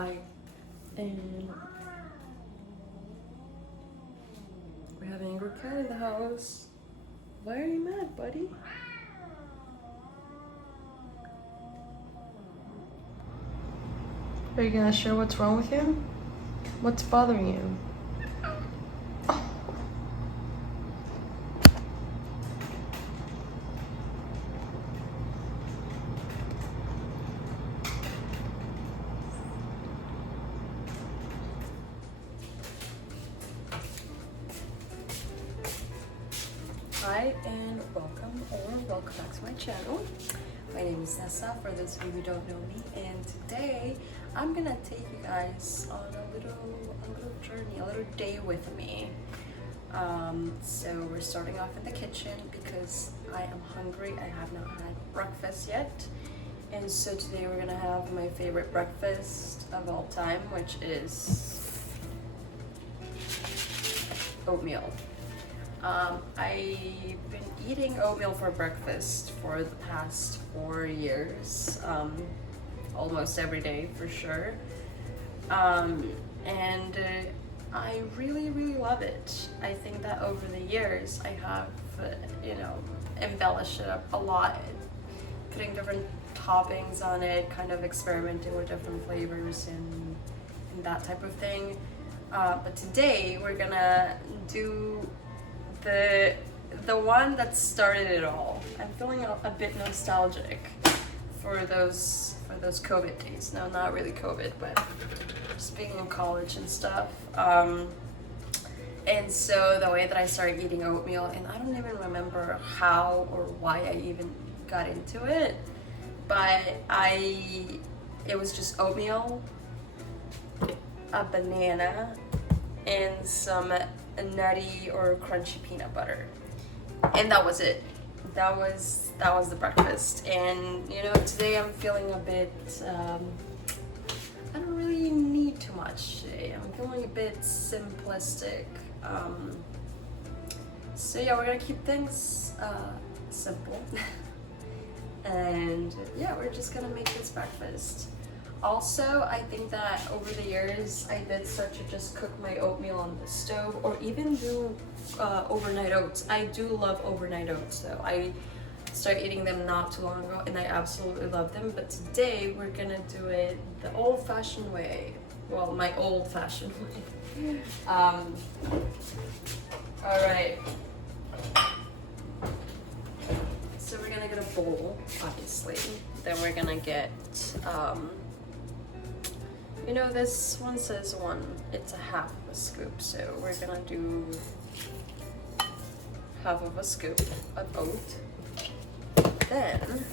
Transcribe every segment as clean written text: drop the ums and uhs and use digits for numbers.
Hi, and we're having a angry cat in the house. Why are you mad, buddy? Are you gonna share what's wrong with him? What's bothering you? Hi and welcome back to my channel. My name is Nessa, for those of you who don't know me, and today I'm gonna take you guys on a little journey, a little day with me. So we're starting off in the kitchen because I am hungry. I have not had breakfast yet, and so today we're gonna have my favorite breakfast of all time, which is oatmeal. I've been eating oatmeal for breakfast for the past 4 years, almost every day for sure. And I really love it. I think that over the years I have, embellished it up a lot, putting different toppings on it, kind of experimenting with different flavors and that type of thing. But today we're gonna do the one that started it all. I'm feeling a bit nostalgic for those COVID days. No, not really COVID, but just being in college and stuff. And so the way that I started eating oatmeal, and I don't even remember how or why I even got into it, but it was just oatmeal, a banana, and some nutty or crunchy peanut butter, and that was it. That was the breakfast. And today I'm feeling a bit I don't really need too much today. I'm feeling a bit simplistic. So yeah, we're gonna keep things simple and yeah, we're just gonna make this breakfast. Also, I think that over the years I did start to just cook my oatmeal on the stove, or even do overnight oats. I do love overnight oats though. I started eating them not too long ago and I absolutely love them, but today we're gonna do it the old-fashioned way. Well, my old-fashioned way. Alright. So we're gonna get a bowl, obviously. Then we're gonna get this one says it's a half of a scoop, so we're gonna do half of a scoop of oat. Then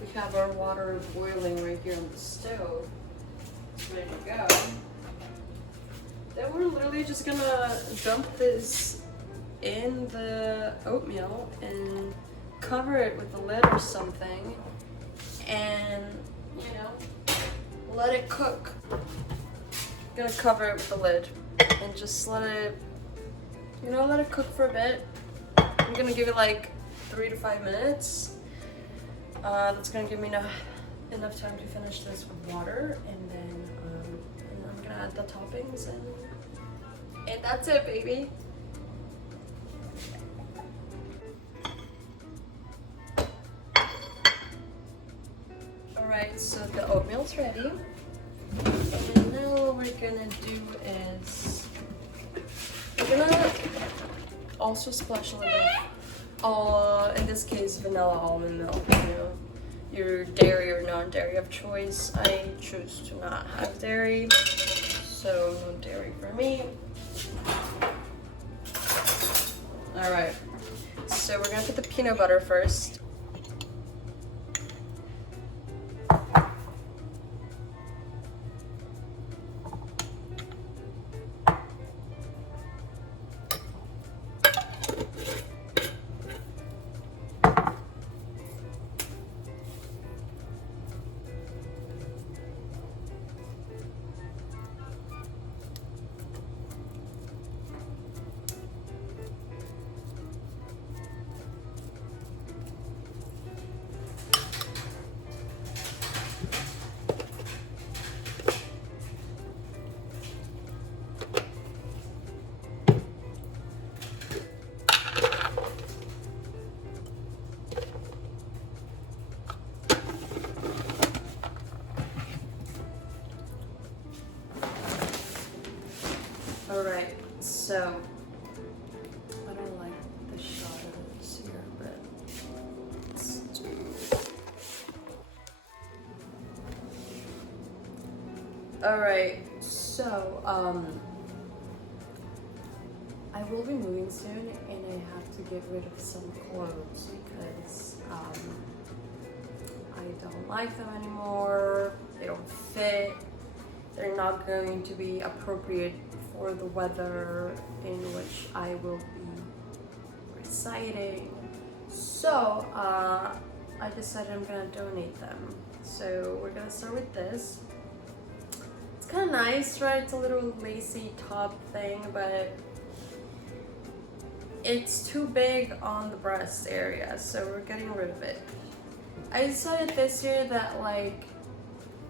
we have our water boiling right here on the stove. It's ready to go. Then we're literally just gonna dump this in the oatmeal and cover it with a lid or something, and let it cook. I'm gonna cover it with a lid and just let it cook for a bit. I'm gonna give it like 3 to 5 minutes. That's gonna give me enough time to finish this with water, and then I'm gonna add the toppings, and that's it, baby. Alright, so the oatmeal's ready. And now what we're gonna do is we're gonna also splash a little bit, in this case, vanilla almond milk. Your dairy or non-dairy of choice. I choose to not have dairy, so no dairy for me. Alright, so we're gonna put the peanut butter first. shot of this here, but let's do. Alright, so I will be moving soon and I have to get rid of some clothes because I don't like them anymore. They don't fit. They're not going to be appropriate for the weather in which I will be reciting. So I decided I'm gonna donate them. So we're gonna start with this. It's kind of nice, right? It's a little lacy top thing, but it's too big on the breast area, so we're getting rid of it. I decided this year that, like,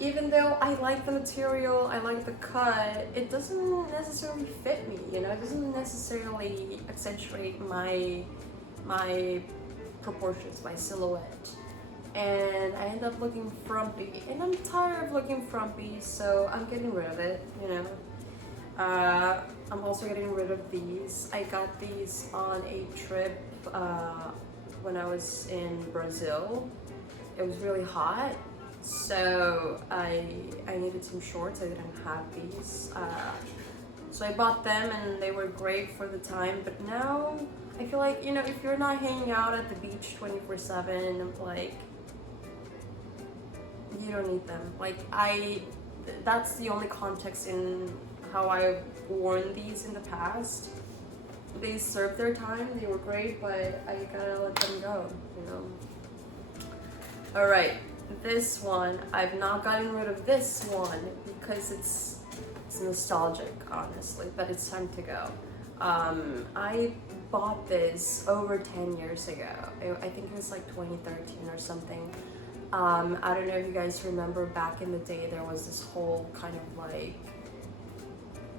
even though I like the material, I like the cut, it doesn't necessarily fit me, you know? It doesn't necessarily accentuate my proportions, my silhouette. And I end up looking frumpy, and I'm tired of looking frumpy, so I'm getting rid of it, you know? I'm also getting rid of these. I got these on a trip when I was in Brazil. It was really hot, so I needed some shorts. I didn't have these. So I bought them and they were great for the time, but now I feel like, you know, if you're not hanging out at the beach 24/7, like, you don't need them. Like, that's the only context in how I've worn these in the past. They served their time, they were great, but I gotta let them go, you know. Alright, this one, I've not gotten rid of this one because it's nostalgic, honestly, but it's time to go. I bought this over 10 years ago. I think it was like 2013 or something. I don't know if you guys remember back in the day, there was this whole kind of like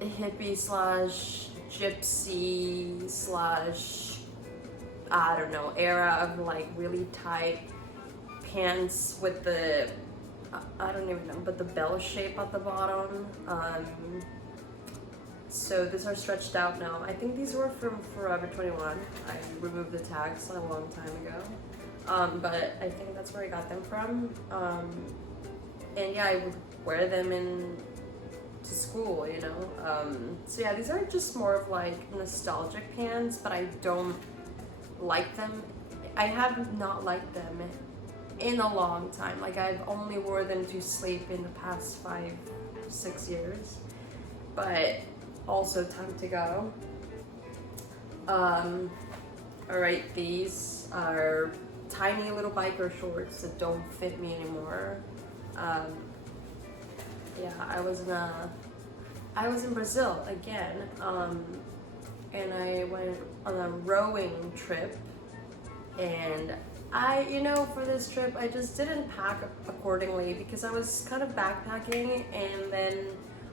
hippie slash gypsy slash, I don't know, era of like really tight pants with the, I don't even know, but the bell shape at the bottom. So these are stretched out now. I think these were from Forever 21. I removed the tags a long time ago. But I think that's where I got them from. And yeah, I would wear them to school, you know. So yeah, these are just more of like nostalgic pants, but I don't like them. I have not liked them in a long time. Like, I've only wore them to sleep in the past 5-6 years, but also time to go. Alright, these are tiny little biker shorts that don't fit me anymore. Yeah, I was in Brazil again, and I went on a rowing trip, and you know, for this trip, I just didn't pack accordingly because I was kind of backpacking, and then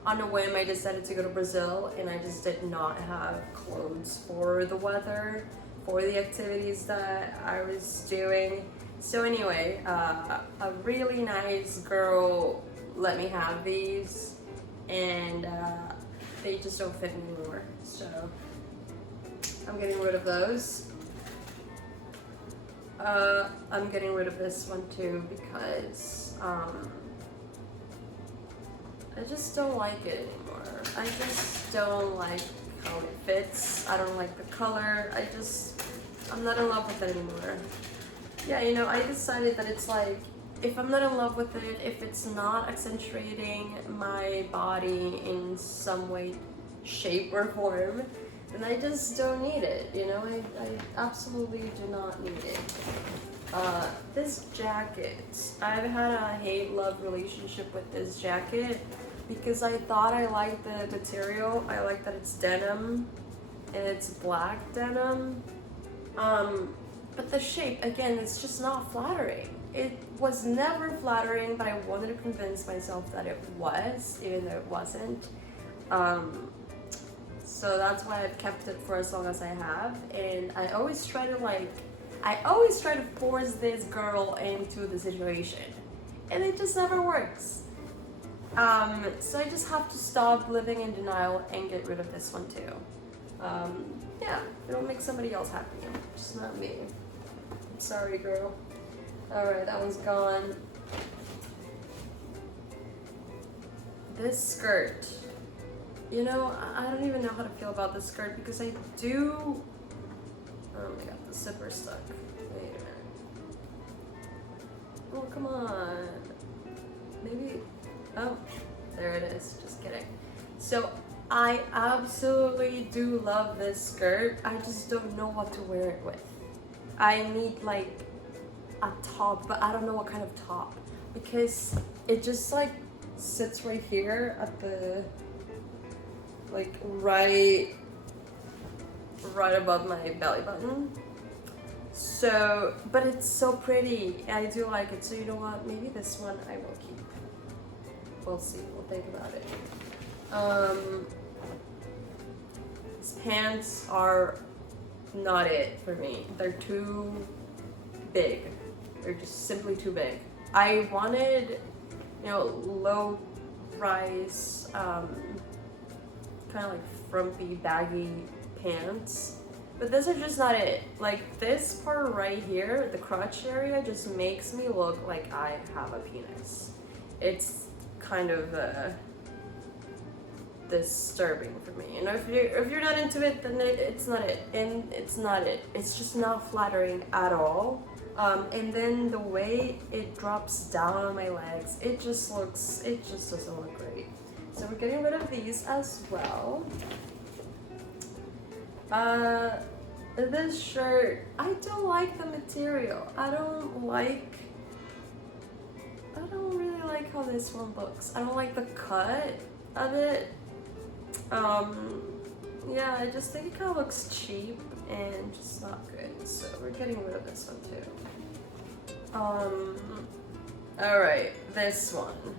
on a whim, I decided to go to Brazil, and I just did not have clothes for the weather, for the activities that I was doing. So anyway, a really nice girl let me have these, and they just don't fit me anymore. So I'm getting rid of those. I'm getting rid of this one too because I just don't like it anymore. I just don't like how it fits. I don't like the color. I'm not in love with it anymore. Yeah, you know, I decided that it's like, if I'm not in love with it, if it's not accentuating my body in some way, shape, or form, then I just don't need it, you know? I absolutely do not need it. This jacket, I've had a hate-love relationship with this jacket because I thought I liked the material. I like that it's denim and it's black denim. But the shape, again, it's just not flattering. It was never flattering, but I wanted to convince myself that it was, even though it wasn't. So that's why I've kept it for as long as I have. And I always try to force this girl into the situation. And it just never works. So I just have to stop living in denial and get rid of this one too. Yeah. It'll make somebody else happy, just not me. Sorry, girl. Alright, that one's gone. This skirt. You know, I don't even know how to feel about this skirt because I do... Oh my god, the zipper's stuck. Wait a minute. Oh, come on. Maybe... Oh, there it is. Just kidding. So, I absolutely do love this skirt. I just don't know what to wear it with. I need like a top, but I don't know what kind of top because it just like sits right here at the like right above my belly button. So, but it's so pretty. I do like it. So you know what? Maybe this one I will keep. We'll see. We'll think about it. These pants are not it for me. They're too big. They're just simply too big. I wanted, you know, low rise, kind of like frumpy, baggy pants. But these are just not it. Like this part right here, the crotch area, just makes me look like I have a penis. It's kind of disturbing for me. You know, if you're not into it, then it's not it, and it's not it. It's just not flattering at all. And then the way it drops down on my legs, it just doesn't look great. So we're getting rid of these as well. This shirt, I don't like the material. I don't really like how this one looks. I don't like the cut of it. Yeah, I just think it kind of looks cheap and just not good. So we're getting rid of this one too. Alright, this one.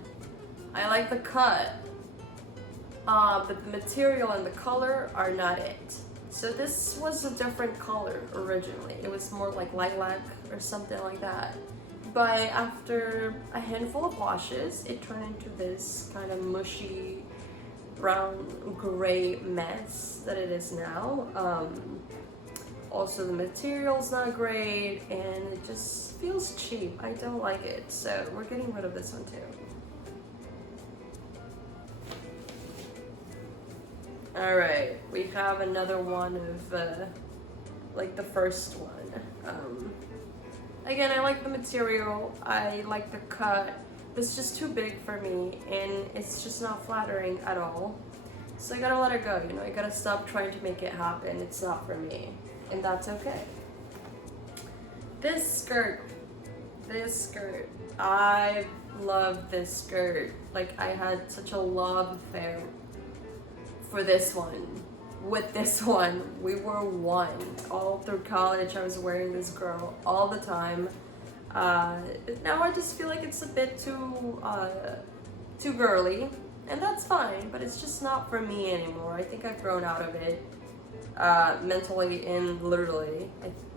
I like the cut, but the material and the color are not it. So this was a different color originally. It was more like lilac or something like that. But after a handful of washes, it turned into this kind of mushy, brown, gray mess that it is now. Also, the material's not great, and it just feels cheap. I don't like it, so we're getting rid of this one too. Alright, we have another one of, like the first one. Again, I like the material, I like the cut, but it's just too big for me, and it's just not flattering at all. So I gotta let it go, you know, I gotta stop trying to make it happen. It's not for me, and that's okay. This skirt, I love this skirt. Like, I had such a love affair for this one. With this one, we were one. All through college, I was wearing this girl all the time. Now I just feel like it's a bit too girly, and that's fine, but it's just not for me anymore. I think I've grown out of it, mentally and literally.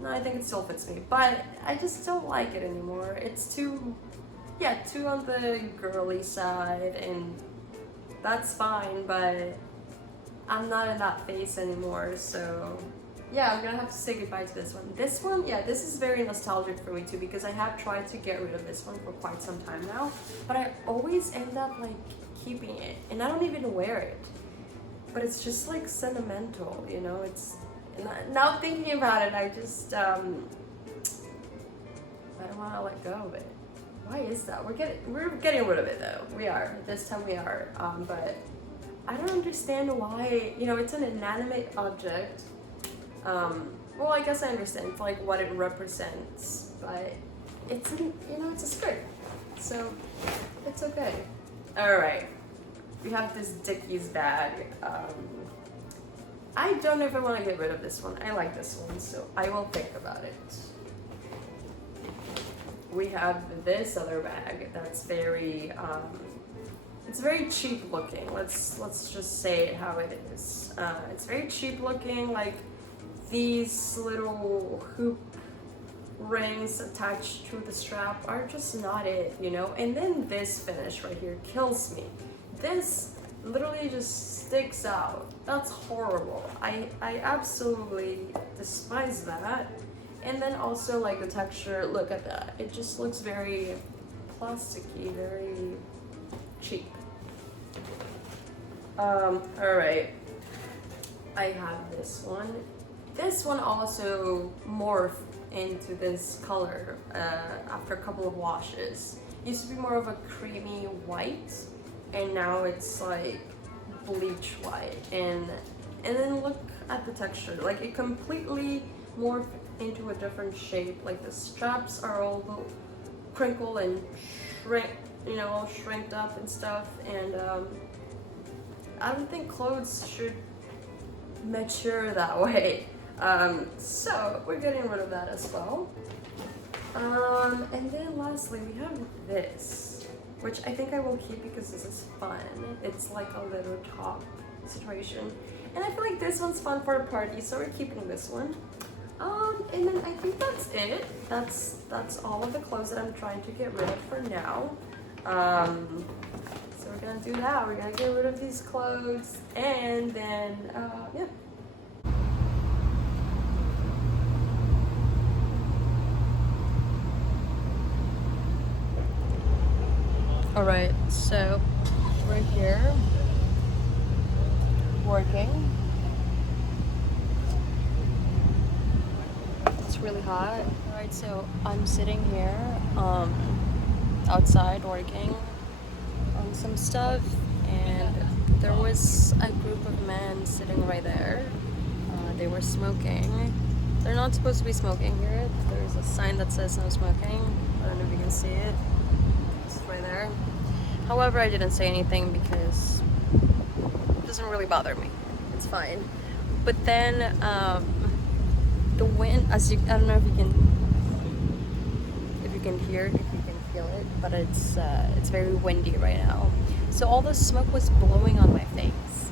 I think it still fits me, but I just don't like it anymore. It's too on the girly side, and that's fine, but I'm not in that phase anymore, so yeah, I'm gonna have to say goodbye to this one. This one, yeah, this is very nostalgic for me too, because I have tried to get rid of this one for quite some time now, but I always end up like keeping it, and I don't even wear it. But it's just like sentimental, you know. It's now thinking about it, I just I don't want to let go of it. Why is that? We're getting rid of it though. We are this time. We are. But I don't understand why. You know, it's an inanimate object. Well, I guess I understand like what it represents, but it's it's a skirt, so it's okay. All right. We have this Dickies bag. I don't ever want to get rid of this one. I like this one, so I will think about it. We have this other bag that's very, it's very cheap looking. Let's just say it how it is. It's very cheap looking, like these little hoop rings attached to the strap are just not it, you know? And then this finish right here kills me. This literally just sticks out. That's horrible. I absolutely despise that. And then also like the texture, look at that. It just looks very plasticky, very cheap. Alright. I have this one. This one also morphed into this color after a couple of washes. It used to be more of a creamy white, and now it's like bleach white. And then look at the texture. Like it completely morphed into a different shape. Like the straps are all crinkled and all shrinked up and stuff. And I don't think clothes should mature that way. So we're getting rid of that as well. And then lastly we have this, which I think I will keep because this is fun. It's like a little top situation. And I feel like this one's fun for a party, so we're keeping this one. And then I think that's it. That's all of the clothes that I'm trying to get rid of for now. So we're gonna do that. We're gonna get rid of these clothes, and then yeah. All right, so we're here working. It's really hot. All right, so I'm sitting here outside working on some stuff, and there was a group of men sitting right there. They were smoking. They're not supposed to be smoking here. There's a sign that says no smoking. I don't know if you can see it. It's right there. However, I didn't say anything because it doesn't really bother me. It's fine. But then the wind, I don't know if you can hear, if you can feel it, but it's very windy right now. So all the smoke was blowing on my face,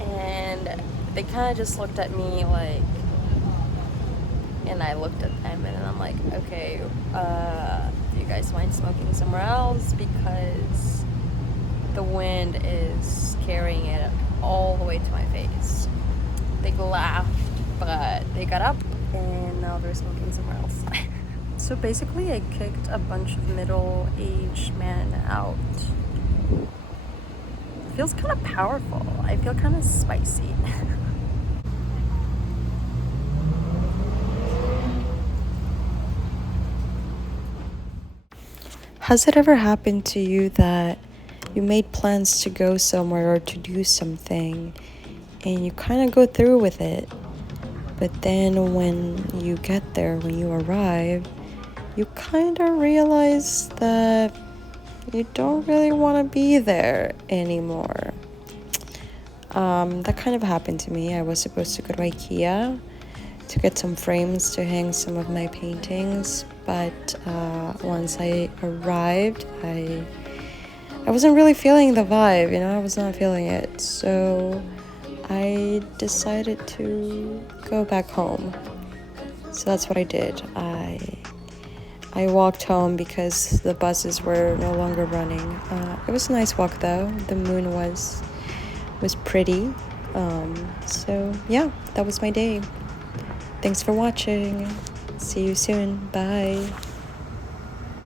and they kind of just looked at me like, and I looked at them, and I'm like, okay, do you guys mind smoking somewhere else, because the wind is carrying it all the way to my face. They laughed, but they got up, and now they're smoking somewhere else. So basically I kicked a bunch of middle-aged men out. It feels kind of powerful. I feel kind of spicy. Has it ever happened to you that you made plans to go somewhere or to do something, and you kind of go through with it, but then when you get there, when you arrive, you kind of realize that you don't really want to be there anymore? That kind of happened to me. I was supposed to go to IKEA to get some frames to hang some of my paintings, but once I arrived, I wasn't really feeling the vibe, I was not feeling it, so I decided to go back home. So that's what I did. I walked home because the buses were no longer running. It was a nice walk though. The moon was pretty. So yeah, that was my day. Thanks for watching. See you soon. Bye.